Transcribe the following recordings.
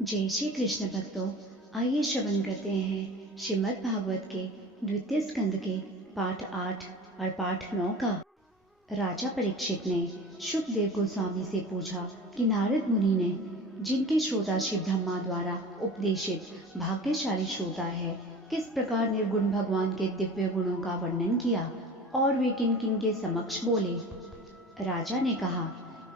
जय श्री कृष्ण भक्तों, आइए श्रवण करते हैं श्रीमद् भागवत के द्वितीय स्कंद के पाठ 8 और पाठ 9 का। राजा परीक्षित ने शुकदेव गोस्वामी से पूछा कि नारद मुनि ने, जिनके श्रोता श्री ब्रह्मा द्वारा उपदेशित भाग्यशाली श्रोता है, किस प्रकार निर्गुण भगवान के दिव्य गुणों का वर्णन किया और वे किन किन के समक्ष बोले। राजा ने कहा,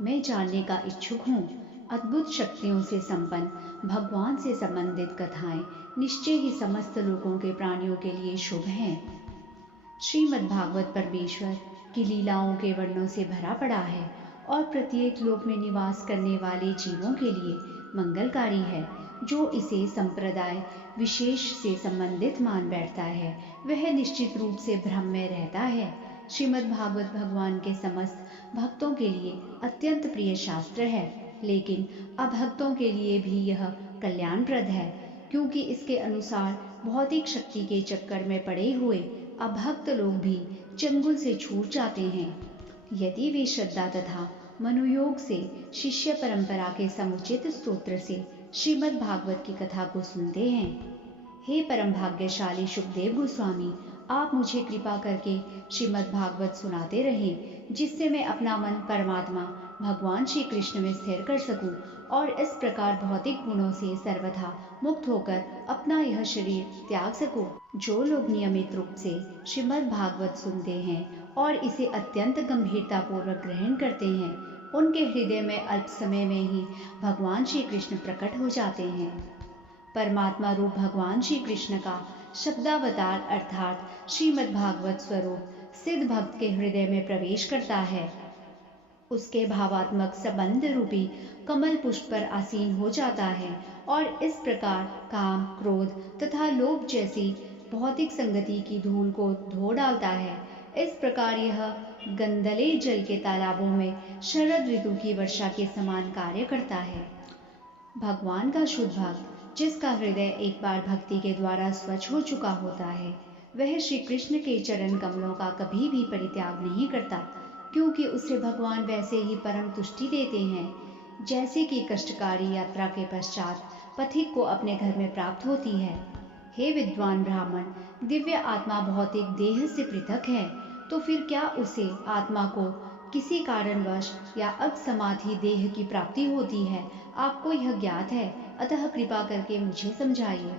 मैं जानने का इच्छुक हूँ। अद्भुत शक्तियों से संपन्न भगवान से संबंधित कथाएं निश्चय ही समस्त लोगों के प्राणियों के लिए शुभ हैं। श्रीमद् भागवत परमेश्वर की लीलाओं के वर्णनों से भरा पड़ा है और प्रत्येक लोक में निवास करने वाले जीवों के लिए मंगलकारी है। जो इसे संप्रदाय विशेष से संबंधित मान बैठता है, वह निश्चित रूप से भ्रम में रहता है। श्रीमद् भागवत भगवान के समस्त भक्तों के लिए अत्यंत प्रिय शास्त्र है, लेकिन अभक्तों के लिए भी यह कल्याणप्रद है, क्योंकि इसके अनुसार भौतिक शक्ति के चक्कर में पड़े हुए अभक्त लोग भी चंगुल से छूट जाते हैं, यदि वे श्रद्धा तथा मनोयोग से शिष्य परंपरा के समुचित स्तोत्र से श्रीमद् भागवत की कथा को सुनते हैं। हे परम भाग्यशाली शुकदेव गोस्वामी, आप मुझे कृपा करके श्रीमद् भागवत सुनाते रहें, जिससे मैं अपना मन परमात्मा भगवान श्री कृष्ण में स्थिर कर सकूं और इस प्रकार भौतिक गुणों से सर्वथा मुक्त होकर अपना यह शरीर त्याग सकूं। जो लोग नियमित रूप से श्रीमद् भागवत सुनते हैं और इसे अत्यंत गंभीरता पूर्वक ग्रहण करते हैं, उनके हृदय में अल्प समय में ही भगवान श्री कृष्ण प्रकट हो जाते हैं। परमात्मा रूप भगवान श्री कृष्ण का शब्दावतार अर्थात श्रीमद् भागवत स्वरूप सिद्ध भक्त के हृदय में प्रवेश करता है। उसके भावात्मक संबंध रूपी कमल पुष्प पर आसीन हो जाता है और इस प्रकार काम, क्रोध तथा लोभ जैसी भौतिक संगति की धूल को धो डालता है। इस प्रकार यह गंदले जल के तालाबों में शरद ऋतु की वर्षा के समान कार्य करता है। भगवान का शुद्ध भक्त, जिसका हृदय एक बार भक्ति के द्वारा स्वच्छ हो चुका होता है, वह श्री कृष्ण के चरण कमलों का कभी भी परित्याग नहीं करता, क्योंकि उसे भगवान वैसे ही परम तुष्टि देते हैं जैसे कि कष्टकारी यात्रा के पश्चात पथिक को अपने घर में प्राप्त होती है। हे विद्वान ब्राह्मण, दिव्य आत्मा भौतिक देह से पृथक है, तो फिर क्या उसे आत्मा को किसी कारणवश या अक्षमाधि देह की प्राप्ति होती है? आपको यह ज्ञात है, अतः कृपा करके मुझे समझाइए।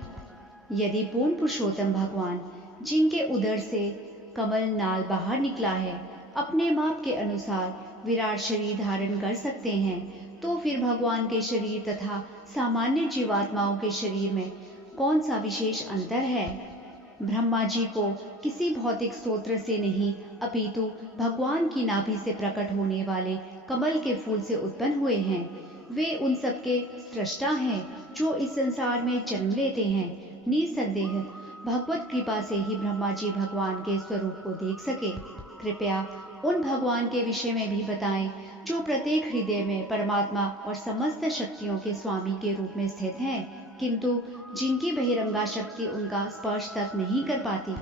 यदि पूर्ण पुरुषोत्तम भगवान, जिनके उदर से कमल नाल बाहर निकला है, अपने माप के अनुसार विराट शरीर धारण कर सकते हैं, तो फिर भगवान के शरीर तथा सामान्य जीवात्माओं के शरीर में कौन सा विशेष अंतर है? ब्रह्मा जी को किसी भौतिक स्रोत से नहीं, अपितु भगवान की नाभि से प्रकट होने वाले कमल के फूल से उत्पन्न हुए हैं। वे उन सबके सृष्टा हैं जो इस संसार में जन्म लेते हैं। निसंदेह भगवत कृपा से ही ब्रह्मा जी भगवान के स्वरूप को देख सके। कृपया उन भगवान के विषय में भी बताएं जो प्रत्येक हृदय में परमात्मा और समस्त शक्तियों के स्वामी के रूप में स्थित हैं, किंतु जिनकी बहिरंगा शक्ति उनका स्पर्श तक नहीं कर पाती।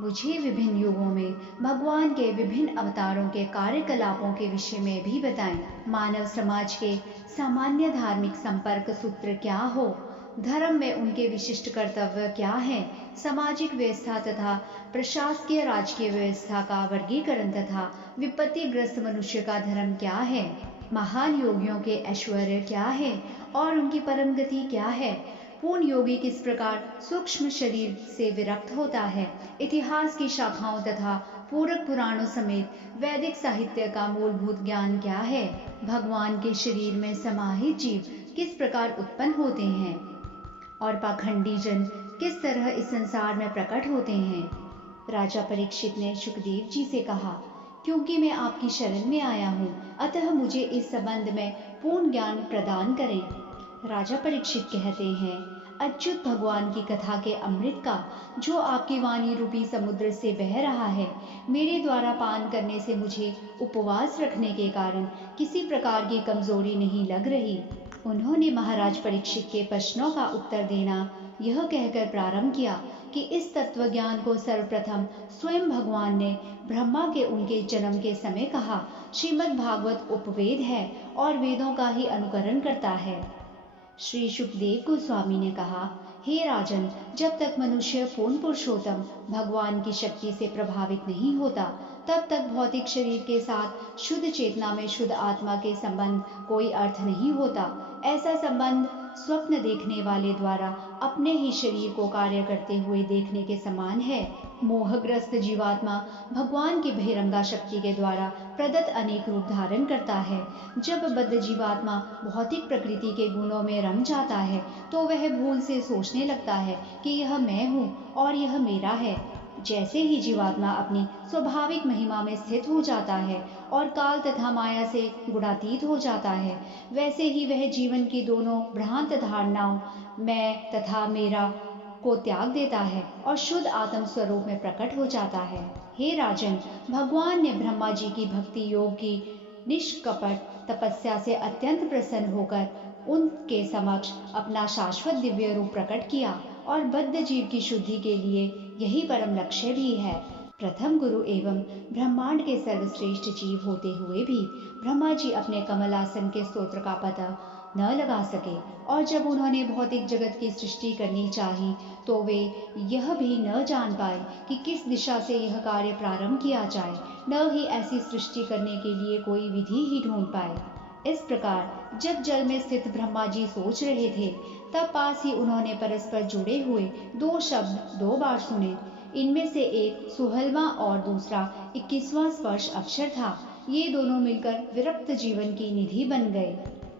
मुझे विभिन्न युगों में भगवान के विभिन्न अवतारों के कार्यकलापों के विषय में भी बताएं। मानव समाज के सामान्य धार्मिक संपर्क सूत्र क्या हो, धर्म में उनके विशिष्ट कर्तव्य क्या है, सामाजिक व्यवस्था तथा प्रशासकीय राजकीय व्यवस्था का वर्गीकरण तथा विपत्तिग्रस्त मनुष्य का धर्म क्या है, महान योगियों के ऐश्वर्य क्या है और उनकी परम गति क्या है, पूर्ण योगी किस प्रकार सूक्ष्म शरीर से विरक्त होता है, इतिहास की शाखाओं तथा पूरक पुराणों समेत वैदिक साहित्य का मूलभूत ज्ञान क्या है, भगवान के शरीर में समाहित जीव किस प्रकार उत्पन्न होते हैं और पाखंडी जन किस तरह इस संसार में प्रकट होते हैं। राजा परीक्षित ने शुकदेव जी से कहा, क्योंकि मैं आपकी शरण में आया हूँ, अतः मुझे इस संबंध में पूर्ण ज्ञान प्रदान करें। राजा परीक्षित कहते हैं, अच्युत भगवान की कथा के अमृत का जो आपकी वाणी रूपी समुद्र से बह रहा है, मेरे द्वारा पान करने से मुझे उपवास रखने के कारण किसी प्रकार की कमजोरी नहीं लग रही। उन्होंने महाराज परीक्षित के प्रश्नों का उत्तर देना यह कहकर प्रारंभ किया कि इस तत्व ज्ञान को सर्वप्रथम स्वयं भगवान ने ब्रह्मा के उनके जन्म के समय कहा। श्रीमद् भागवत उपवेद है और वेदों का ही अनुकरण करता है। श्री सुखदेव गोस्वामी ने कहा, हे राजन, जब तक मनुष्य पूर्ण पुरुषोत्तम भगवान की शक्ति से प्रभावित नहीं होता, तब तक भौतिक शरीर के साथ शुद्ध चेतना में शुद्ध आत्मा के संबंध कोई अर्थ नहीं होता। ऐसा संबंध स्वप्न देखने वाले द्वारा अपने ही शरीर को कार्य करते हुए देखने के समान है। मोहग्रस्त जीवात्मा भगवान की बहिरंगा शक्ति के द्वारा प्रदत्त अनेक रूप धारण करता है। जब बद्ध जीवात्मा भौतिक प्रकृति के गुणों में रम जाता है, तो वह भूल से सोचने लगता है कि यह मैं हूँ और यह मेरा है। जैसे ही जीवात्मा अपनी स्वाभाविक महिमा में स्थित हो जाता है और काल तथा माया से गुणातीत हो जाता है, वैसे ही वह जीवन की दोनों भ्रांत धारणाओं मैं तथा मेरा को त्याग देता है और शुद्ध आत्म स्वरूप में प्रकट हो जाता है। हे राजन, भगवान ने ब्रह्मा जी की भक्ति योग की निष्कपट तपस्या से अत्यंत प्रसन्न होकर उनके समक्ष अपना शाश्वत दिव्य रूप प्रकट किया और बद्ध जीव की शुद्धि के लिए यही परम लक्ष्य भी है। प्रथम गुरु एवं ब्रह्मांड के सर्वश्रेष्ठ जीव होते हुए भी ब्रह्मा जी अपने कमलासन के स्तोत्र का पता न लगा सके, और जब उन्होंने भौतिक जगत की सृष्टि करनी चाही तो वे यह भी न जान पाए कि किस दिशा से यह कार्य प्रारंभ किया जाए, न ही ऐसी सृष्टि करने के लिए कोई विधि ही ढूंढ पाए। इस प्रकार जब जल में स्थित ब्रह्मा जी सोच रहे थे, तब पास ही उन्होंने परस्पर जुड़े हुए दो शब्द 2 बार सुने। इनमें से एक 16वां और दूसरा 21वां स्पर्श अक्षर था। ये दोनों मिलकर विरक्त जीवन की निधि बन गए।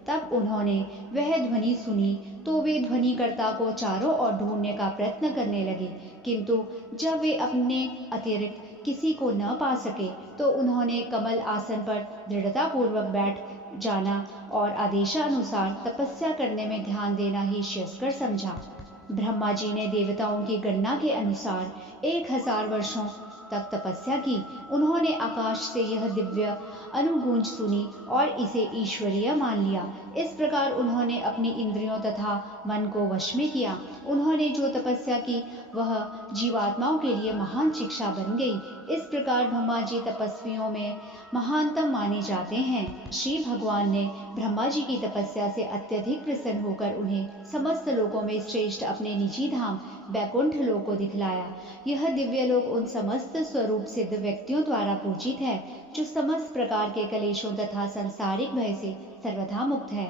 तब उन्होंने वह ध्वनि सुनी तो वे ध्वनिकर्ता को चारों ओर ढूंढने का प्रयत्न करने लगे, किंतु जब वे अपने अतिरिक्त किसी को न पा सके तो उन्होंने कमल आसन पर दृढ़तापूर्वक बैठ जाना और आदेशानुसार तपस्या करने में ध्यान देना ही श्रेयस्कर समझा। ब्रह्मा जी ने देवताओं की गणना के अनुसार 1000 वर्षों तक तपस्या की। उन्होंने आकाश से यह दिव्य अनुगूंज सुनी और इसे ईश्वरीय मान लिया। इस प्रकार उन्होंने अपनी इंद्रियों तथा मन को वश में किया। उन्होंने जो तपस्या की वह जीवात्माओं के लिए महान शिक्षा बन गई। इस प्रकार ब्रह्मा जी तपस्वियों में महानतम माने जाते हैं। श्री भगवान ने ब्रह्मा जी की तपस्या से अत्यधिक प्रसन्न होकर उन्हें समस्त लोकों में श्रेष्ठ अपने निजी धाम वैकुंठ लोक को दिखलाया। यह दिव्य लोक उन समस्त स्वरूप सिद्ध व्यक्तियों द्वारा पूजित है जो समस्त प्रकार के कलेशों तथा संसारिक भय से सर्वथा मुक्त है।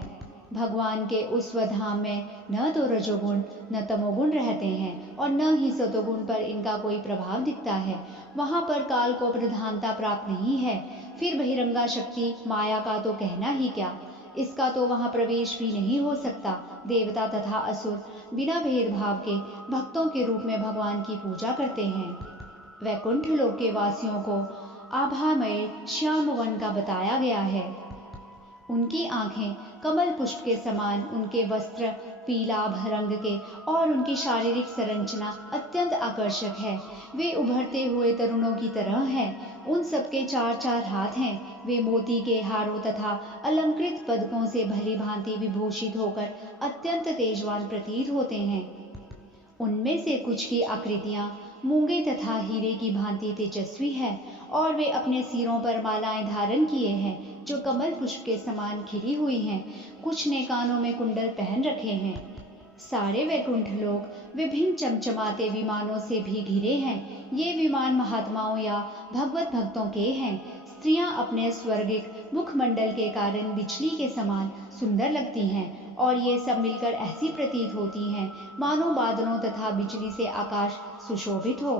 भगवान के उस स्वधाम में न तो रजोगुण न तमोगुण रहते हैं और न ही सतोगुण पर इनका कोई प्रभाव दिखता है। वहाँ पर काल को प्रधानता प्राप्त नहीं है। फिर बहिरंगा शक्ति माया का तो कहना ही क्या, इसका तो वहाँ प्रवेश भी नहीं हो सकता। देवता तथा असुर बिना भेदभाव के भक्तों के रूप में भगवान की पूजा करते हैं। वैकुंठ लोक के वासियों को आभामय श्याम वन का बताया गया है। उनकी आंखें कमल पुष्प के समान, उनके वस्त्र पीलाभ रंग के और उनकी शारीरिक संरचना अत्यंत आकर्षक है। वे उभरते हुए तरुणों की तरह हैं। उन सबके 4-4 हाथ हैं। वे मोती के हारों तथा अलंकृत पदकों से भली भांति विभूषित होकर अत्यंत तेजवान प्रतीत होते हैं। उनमें से कुछ की आकृतियां मूंगे तथा हीरे की भांति तेजस्वी है और वे अपने सिरों पर मालाएं धारण किए हैं जो कमल पुष्प के समान खिली हुई हैं। कुछ ने कानों में कुंडल पहन रखे हैं। सारे वैकुंठ लोक विभिन्न चमचमाते विमानों से भी घिरे हैं। ये विमान महात्माओं या भगवत भक्तों के हैं। स्त्रियां अपने स्वर्गिक मुखमंडल के कारण बिजली के समान सुंदर लगती हैं और ये सब मिलकर ऐसी प्रतीत होती हैं मानो बादलों तथा बिजली से आकाश सुशोभित हो।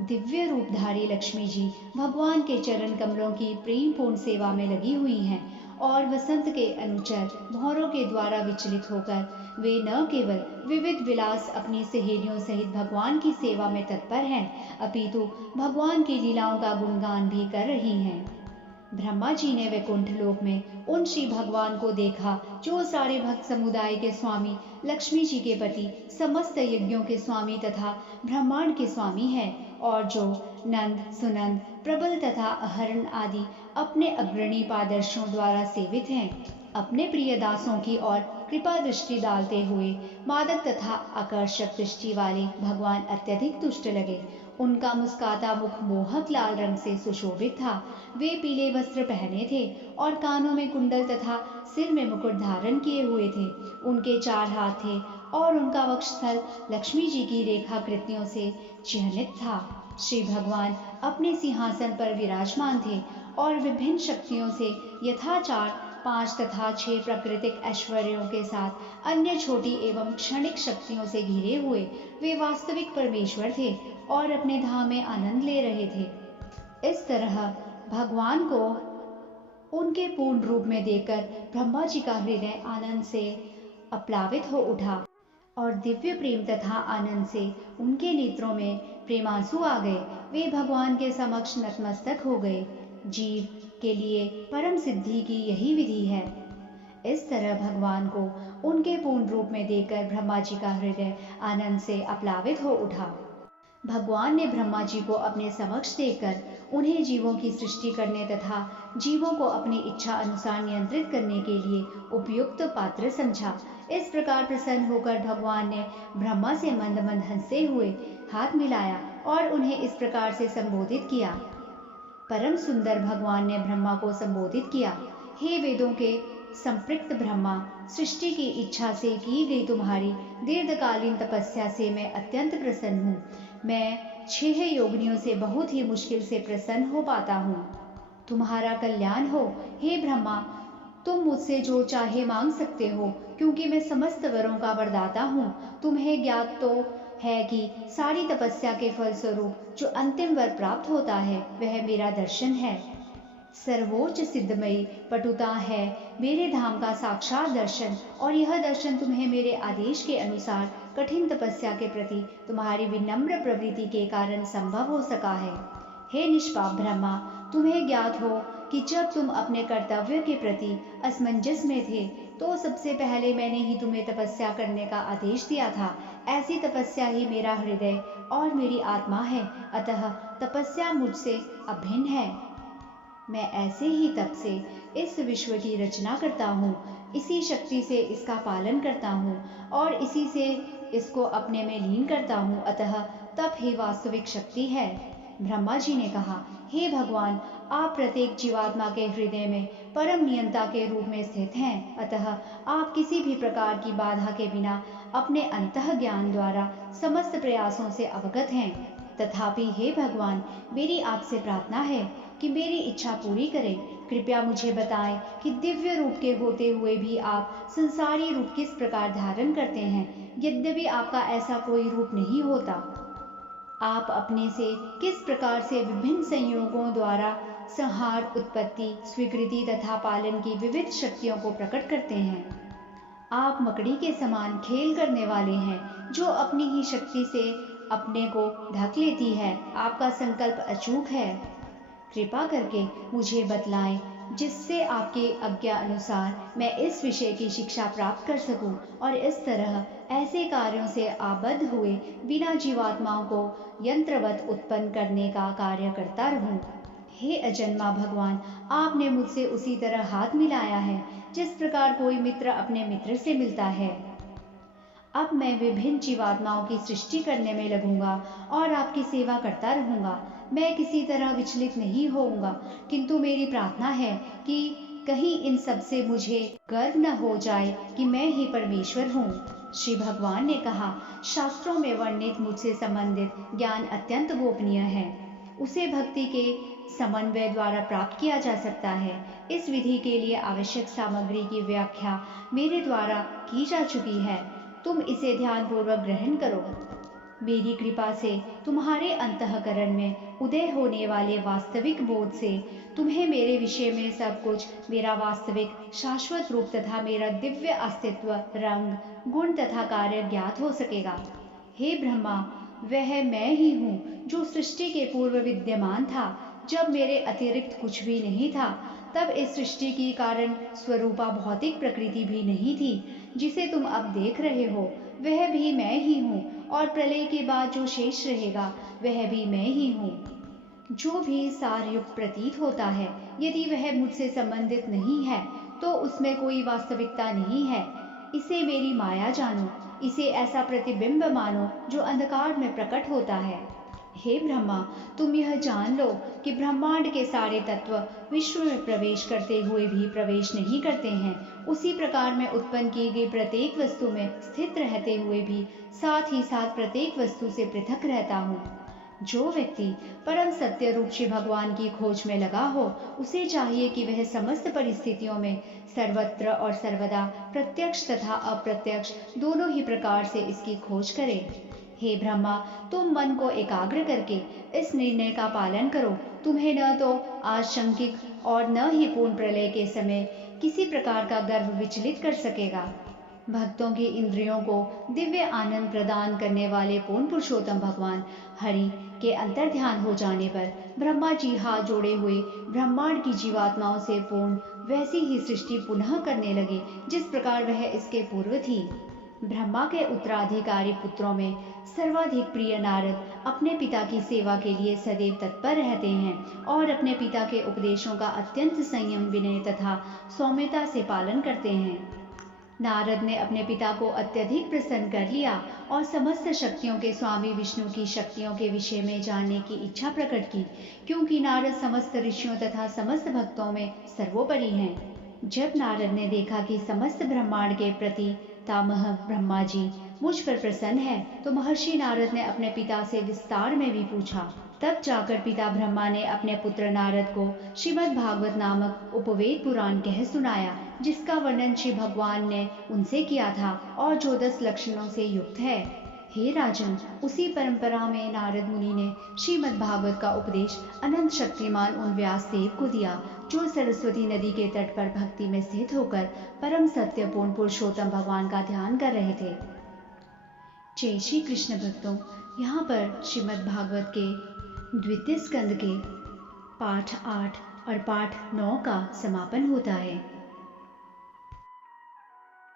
दिव्य रूपधारी लक्ष्मी जी भगवान के चरण कमलों की प्रेमपूर्ण सेवा में लगी हुई हैं और वसंत के अनुचर भौरों के द्वारा विचलित होकर वे न केवल विविध विलास अपनी सहेलियों सहित भगवान की सेवा में तत्पर हैं, अपितु भगवान की लीलाओं का गुणगान भी कर रही हैं। ब्रह्मा जी ने वैकुंठ लोक में उन श्री भगवान को देखा जो सारे भक्त समुदाय के स्वामी, लक्ष्मी जी के पति, समस्त यज्ञों के स्वामी तथा ब्रह्मांड के स्वामी हैं और जो नंद, सुनंद, प्रबल तथा अहरण आदि अपने अग्रणी पादर्शों द्वारा सेवित हैं। अपने प्रिय दासों की ओर कृपा दृष्टि डालते हुए मादक तथा आकर्षक दृष्टि वाले भगवान अत्यधिक तुष्ट लगे। उनका मुस्काता मुख मोहक लाल रंग से सुशोभित था। वे पीले वस्त्र पहने थे और कानों में कुंडल तथा सिर में मुकुट धारण किए हुए थे। उनके 4 हाथ थे और उनका वक्षस्थल लक्ष्मी जी की रेखाकृतियों से चिह्नित था। श्री भगवान अपने सिंहासन पर विराजमान थे और विभिन्न शक्तियों से यथा 4, 5 तथा 6 प्राकृतिक ऐश्वर्यों के साथ अन्य छोटी एवं क्षणिक शक्तियों से घिरे हुए वे वास्तविक परमेश्वर थे और अपने धाम में आनंद ले रहे थे। इस तरह भगवान को उनके पूर्ण रूप में देखकर ब्रह्मा जी का हृदय आनंद से अप्लावित हो उठा और दिव्य प्रेम तथा आनंद से उनके नेत्रों में प्रेमांसु आ गए। वे भगवान के समक्ष नतमस्तक हो गए। जीव के लिए परम सिद्धि की यही विधि है। इस तरह भगवान को उनके पूर्ण रूप में देखकर ब्रह्मा जी का हृदय आनंद से अप्लावित हो उठा। भगवान ने ब्रह्मा जी को अपने समक्ष देखकर उन्हें जीवों की सृष्टि करने तथा जीवों को अपनी इच्छा अनुसार नियंत्रित करने के लिए उपयुक्त पात्र समझा। इस प्रकार प्रसन्न होकर भगवान ने ब्रह्मा से मंद मंद हंसते हुए हाथ मिलाया और उन्हें इस प्रकार से संबोधित किया। परम सुंदर भगवान ने ब्रह्मा को संबोधित किया, हे वेदों के संपृक्त ब्रह्मा, सृष्टि की इच्छा से की गई तुम्हारी दीर्घकालीन तपस्या से मैं अत्यंत प्रसन्न हूँ। मैं 6 योगिनियों से बहुत ही मुश्किल से प्रसन्न हो पाता हूँ। तुम्हारा कल्याण हो। हे ब्रह्मा, तुम मुझसे जो चाहे मांग सकते हो, क्योंकि मैं समस्त वरों का वरदाता हूँ। तुम्हें ज्ञात तो है कि सारी तपस्या के फलस्वरूप जो अंतिम वर प्राप्त होता है वह मेरा दर्शन है। सर्वोच्च सिद्धमयी पटुता है मेरे धाम का साक्षात दर्शन, और यह दर्शन तुम्हें मेरे आदेश के अनुसार कठिन तपस्या के प्रति तुम्हारी विनम्र प्रवृत्ति के कारण संभव हो सका है। हे निष्पाप ब्रह्मा, तुम्हें ज्ञात हो कि जब तुम अपने कर्तव्य के प्रति असमंजस में थे तो सबसे पहले मैंने ही तुम्हें तपस्या करने का आदेश दिया था। ऐसी तपस्या ही मेरा हृदय और मेरी आत्मा है, अतः तपस्या मुझसे अभिन्न है। मैं ऐसे ही तप से इस विश्व की रचना करता हूँ, इसी शक्ति से इसका पालन करता हूँ और इसी से इसको अपने में लीन करता हूँ, अतः तप ही वास्तविक शक्ति है। ब्रह्मा जी ने कहा, हे भगवान, आप प्रत्येक जीवात्मा के हृदय में परम नियंता के रूप में स्थित हैं, अतः आप किसी भी प्रकार की बाधा के बिना अपने अंतः ज्ञान द्वारा समस्त प्रयासों से अवगत हैं। तथापि हे भगवान, मेरी आपसे प्रार्थना है कि मेरी इच्छा पूरी करें। कृपया मुझे बताएं कि दिव्य रूप के होते हुए भी आप संसारी रूप किस प्रकार धारण करते हैं, यद्यपि आपका ऐसा कोई रूप नहीं होता। आप अपने से किस प्रकार से विभिन्न संयोगों द्वारा संहार, उत्पत्ति, स्वीकृति तथा पालन की विविध शक्तियों को प्रकट करते हैं। आप मकड़ी के समान खेल करने वाले हैं, जो अपनी ही शक्ति से अपने को ढक लेती है। आपका संकल्प अचूक है। कृपा करके मुझे बतलाएं, जिससे आपके आज्ञा अनुसार मैं इस विषय की शिक्षा प्राप्त कर सकूं और इस तरह ऐसे कार्यों से आबद्ध हुए बिना जीवात्माओं को यंत्रवत उत्पन्न करने का कार्य करता रहूं। हे अजन्मा भगवान, आपने मुझसे उसी तरह हाथ मिलाया है जिस प्रकार कोई मित्र अपने मित्र से मिलता है। अब मैं विभिन्न जीवात्माओं की सृष्टि करने में लगूंगा और आपकी सेवा करता रहूंगा। मैं किसी तरह विचलित नहीं होऊंगा, किंतु मेरी प्रार्थना है कि कहीं इन सब से मुझे गर्व न हो जाए कि मैं ही परमेश्वर हूँ। श्री भगवान ने कहा, शास्त्रों में वर्णित मुझसे संबंधित ज्ञान अत्यंत गोपनीय है। उसे भक्ति के समन्वय द्वारा प्राप्त किया जा सकता है। इस विधि के लिए आवश्यक सामग्री की व्याख्या मेरे द्वारा की जा चुकी है। तुम इसे ध्यानपूर्वक ग्रहण करो। मेरी कृपा से तुम्हारे अंतःकरण में उदय होने वाले वास्तविक बोध से तुम्हें मेरे विषय में सब कुछ, मेरा वास्तविक शाश्वत रूप तथा मेरा दिव्य अस्तित्व, रंग, गुण तथा कार्य ज्ञात हो सकेगा। हे ब्रह्मा, वह मैं ही हूँ जो सृष्टि के पूर्व विद्यमान था। जब मेरे अतिरिक्त कुछ भी नहीं था, तब इस सृष्टि की कारण स्वरूपा भौतिक प्रकृति भी नहीं थी। जिसे तुम अब देख रहे हो वह भी मैं ही हूँ, और प्रलय के बाद जो शेष रहेगा वह भी मैं ही हूँ। जो भी सारयुक्त प्रतीत होता है, यदि वह मुझसे संबंधित नहीं है तो उसमें कोई वास्तविकता नहीं है। इसे मेरी माया जानो, इसे ऐसा प्रतिबिंब मानो जो अंधकार में प्रकट होता है। हे ब्रह्मा, तुम यह जान लो कि ब्रह्मांड के सारे तत्व विश्व में प्रवेश करते हुए भी प्रवेश नहीं करते हैं। उसी प्रकार मैं उत्पन्न की गई प्रत्येक वस्तु में स्थित रहते हुए भी साथ ही साथ प्रत्येक वस्तु से पृथक रहता हूँ। जो व्यक्ति परम सत्य रूप श्री भगवान की खोज में लगा हो, उसे चाहिए कि वह समस्त परिस्थितियों में सर्वत्र और सर्वदा प्रत्यक्ष तथा अप्रत्यक्ष दोनों ही प्रकार से इसकी खोज करे। हे ब्रह्मा, तुम मन को एकाग्र करके इस निर्णय का पालन करो। तुम्हें न तो आशंकित और न ही पूर्ण प्रलय के समय किसी प्रकार का गर्व विचलित कर सकेगा। भक्तों की इंद्रियों को दिव्य आनंद प्रदान करने वाले पूर्ण पुरुषोत्तम भगवान हरि के अंतर ध्यान हो जाने पर ब्रह्मा जी हाथ जोड़े हुए ब्रह्मांड की जीवात्माओं से पूर्ण वैसी ही सृष्टि पुनः करने लगे जिस प्रकार वह इसके पूर्व थी। ब्रह्मा के उत्तराधिकारी पुत्रों में सर्वाधिक प्रिय नारद अपने पिता की सेवा के लिए सदैव तत्पर रहते हैं और अपने पिता के उपदेशों का अत्यंत संयम, विनय तथा सौम्यता से पालन करते हैं। नारद ने अपने पिता को अत्यधिक प्रसन्न कर लिया और समस्त शक्तियों के स्वामी विष्णु की शक्तियों के विषय में जानने की इच्छा प्रकट की, क्योंकि नारद समस्त ऋषियों तथा समस्त भक्तों में सर्वोपरि हैं। जब नारद ने देखा कि समस्त ब्रह्मांड के प्रति तामह ब्रह्मा जी मुझ पर प्रसन्न है, तो महर्षि नारद ने अपने पिता से विस्तार में भी पूछा। तब जाकर पिता ब्रह्मा ने अपने पुत्र नारद को श्रीमद् भागवत नामक उपवेद पुराण कह सुनाया, जिसका वर्णन श्री भगवान ने उनसे किया था और जो 10 लक्षणों से युक्त है। हे राजन, उसी परंपरा में नारद मुनि ने श्रीमद् भागवत का उपदेश अनंत शक्तिमान उन व्यास देव को दिया, जो सरस्वती नदी के तट पर भक्ति में स्थित होकर परम सत्य पूर्ण पुरुषोत्तम भगवान का ध्यान कर रहे थे। जय श्री कृष्ण भक्तों, यहाँ पर श्रीमद् भागवत के द्वितीय स्कंद के पाठ 8 और पाठ 9 का समापन होता है।